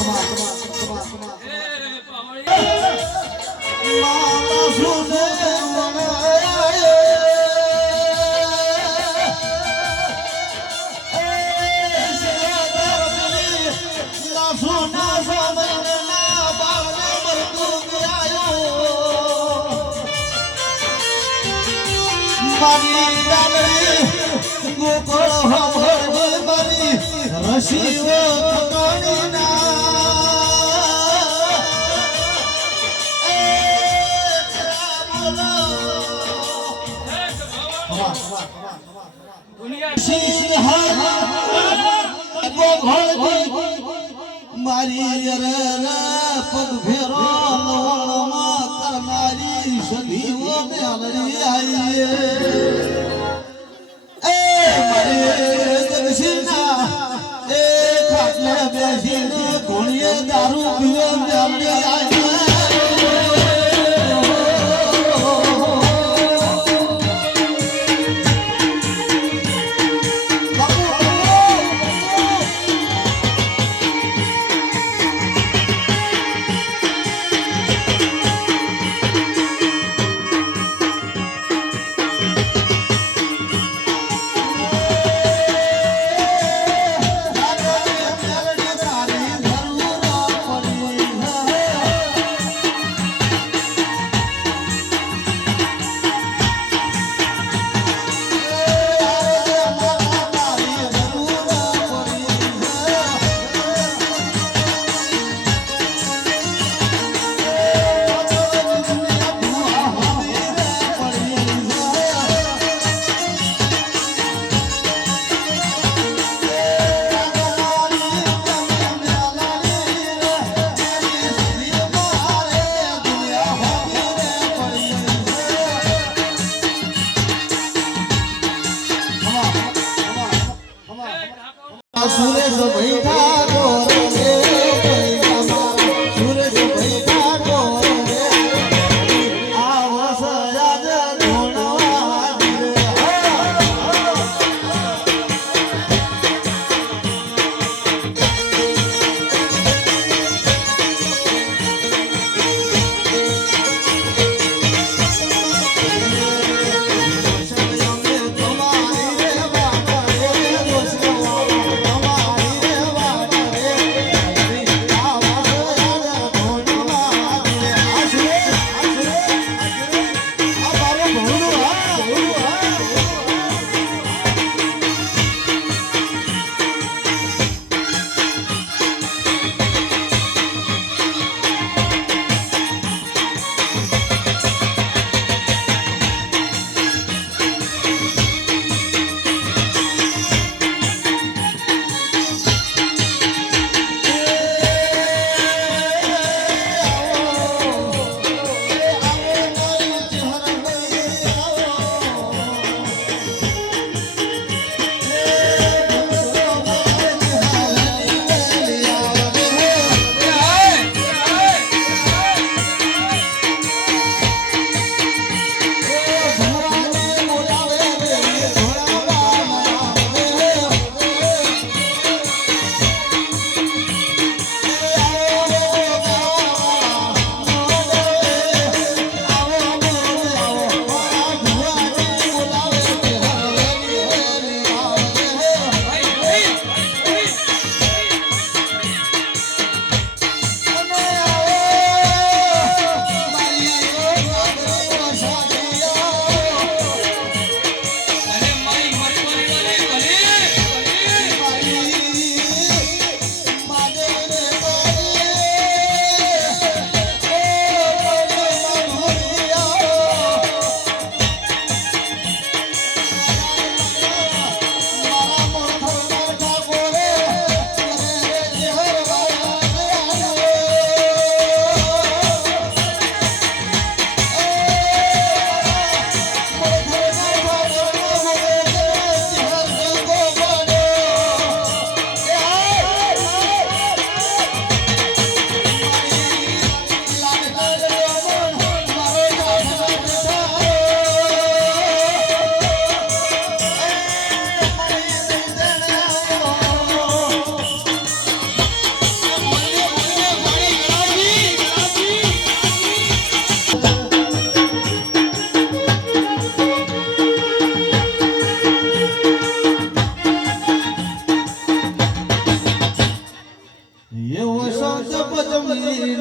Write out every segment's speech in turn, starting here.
Come on, come on. Gokal હમર બરી રસી પારી પગ ફેરો લોણમાં કરનારી સદીઓ મેલરી આઈએ એ મરે જગસીના એ દારૂ પીવો મેલરી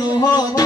নুহদা